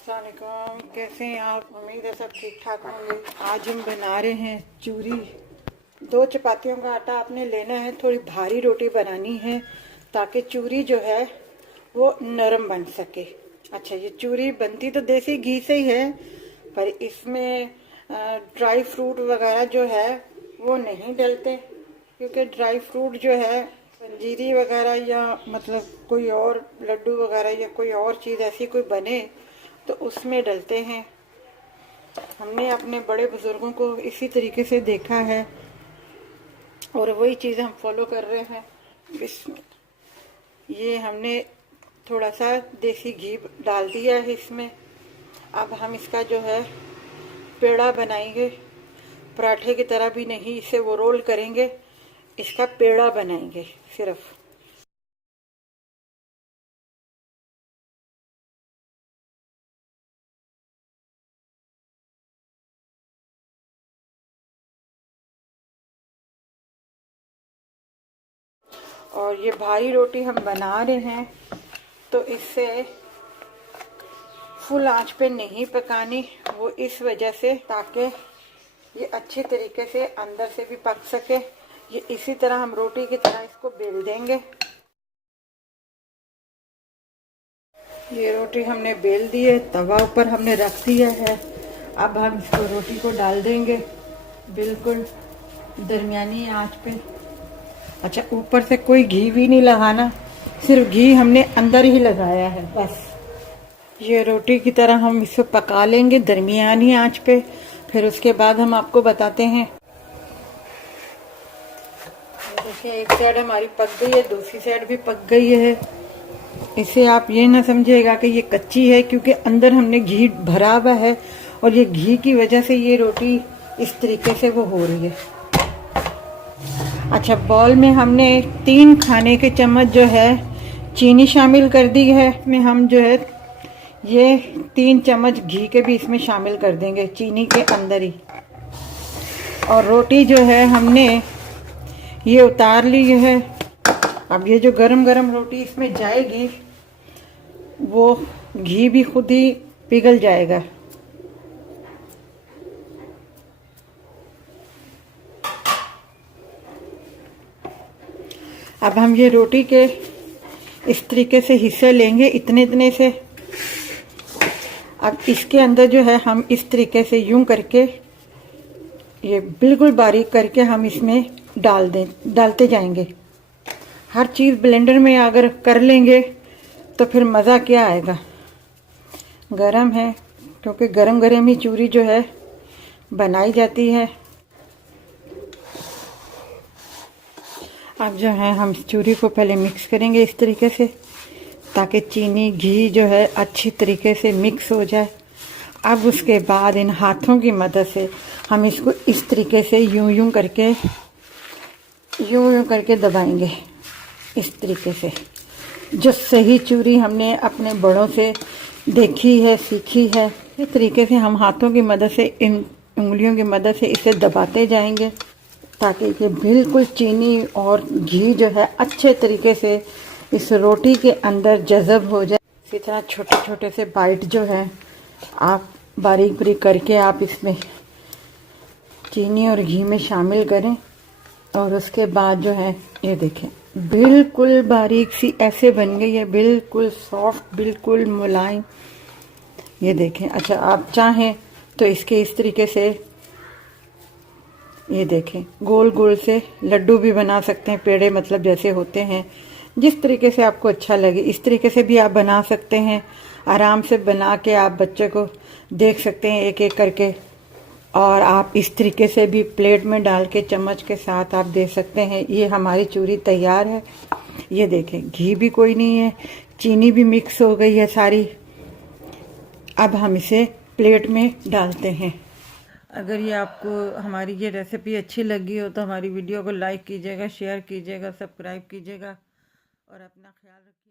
अस्सलाम वालेकुम, कैसे हैं आप? उम्मीद है सब ठीक ठाक होंगे। आज हम बना रहे हैं चूरी। 2 चपातियों का आटा आपने लेना है। थोड़ी भारी रोटी बनानी है ताकि चूरी जो है वो नरम बन सके। अच्छा, ये चूरी बनती तो देसी घी से ही है, पर इसमें ड्राई फ्रूट वगैरह जो है वो नहीं डलते, क्योंकि ड्राई फ्रूट जो है पंजीरी वगैरह या मतलब कोई और लड्डू वगैरह या कोई और चीज़ ऐसी कोई बने तो उसमें डलते हैं। हमने अपने बड़े बुजुर्गों को इसी तरीके से देखा है और वही चीज़ हम फॉलो कर रहे हैं। ये हमने थोड़ा सा देसी घी डाल दिया है इसमें। अब हम इसका जो है पेड़ा बनाएंगे। पराठे की तरह भी नहीं, इसे वो रोल करेंगे, इसका पेड़ा बनाएंगे सिर्फ। और ये भारी रोटी हम बना रहे हैं तो इससे फुल आंच पे नहीं पकानी, वो इस वजह से ताकि ये अच्छे तरीके से अंदर से भी पक सके। ये इसी तरह हम रोटी की तरह इसको बेल देंगे। ये रोटी हमने बेल दी है, तवा ऊपर हमने रख दिया है। अब हम इसको रोटी को डाल देंगे बिल्कुल दरमियानी आंच पे। अच्छा, ऊपर से कोई घी भी नहीं लगाना, सिर्फ घी हमने अंदर ही लगाया है बस। ये रोटी की तरह हम इसको पका लेंगे दरमियानी आंच पे, फिर उसके बाद हम आपको बताते हैं। देखिए, एक साइड हमारी पक गई है, दूसरी साइड भी पक गई है। इसे आप ये ना समझिएगा कि ये कच्ची है, क्योंकि अंदर हमने घी भरा हुआ है और ये घी की वजह से ये रोटी इस तरीके से वो हो रही है। अच्छा, बॉल में हमने 3 खाने के चम्मच जो है चीनी शामिल कर दी है। इसमें हम जो है ये 3 चम्मच घी के भी इसमें शामिल कर देंगे चीनी के अंदर ही। और रोटी जो है हमने ये उतार ली है। अब ये जो गरम गरम रोटी इसमें जाएगी वो घी भी खुद ही पिघल जाएगा। अब हम ये रोटी के इस तरीके से हिस्से लेंगे, इतने इतने से। अब इसके अंदर जो है हम इस तरीके से यूं करके ये बिल्कुल बारीक करके हम इसमें डालते जाएंगे। हर चीज़ ब्लेंडर में अगर कर लेंगे तो फिर मज़ा क्या आएगा। गरम है, क्योंकि गरम गरम ही चूरी जो है बनाई जाती है। अब जो है हम इस चूरी को पहले मिक्स करेंगे इस तरीके से, ताकि चीनी घी जो है अच्छी तरीके से मिक्स हो जाए। अब उसके बाद इन हाथों की मदद से हम इसको इस तरीके से यूं यूं करके दबाएंगे इस तरीके से। जो सही चूरी हमने अपने बड़ों से देखी है, सीखी है, इस तरीके से हम हाथों की मदद से, इन उंगलियों की मदद से इसे दबाते जाएंगे, ताकि ये बिल्कुल चीनी और घी जो है अच्छे तरीके से इस रोटी के अंदर जज़ब हो जाए। इसी तरह छोटे छोटे से बाइट जो है आप बारीक बारीक करके आप इसमें चीनी और घी में शामिल करें। और उसके बाद जो है ये देखें, बिल्कुल बारीक सी ऐसे बन गई है, बिल्कुल सॉफ्ट, बिल्कुल मुलायम। ये देखें। अच्छा, आप चाहें तो इसके इस तरीके से ये देखें गोल गोल से लड्डू भी बना सकते हैं, पेड़े मतलब जैसे होते हैं, जिस तरीके से आपको अच्छा लगे इस तरीके से भी आप बना सकते हैं। आराम से बना के आप बच्चे को देख सकते हैं एक एक करके, और आप इस तरीके से भी प्लेट में डाल के चम्मच के साथ आप दे सकते हैं। ये हमारी चूरी तैयार है। ये देखें, घी भी कोई नहीं है, चीनी भी मिक्स हो गई है सारी। अब हम इसे प्लेट में डालते हैं। अगर ये आपको हमारी ये रेसिपी अच्छी लगी हो तो हमारी वीडियो को लाइक कीजिएगा, शेयर कीजिएगा, सब्सक्राइब कीजिएगा और अपना ख्याल रखिए।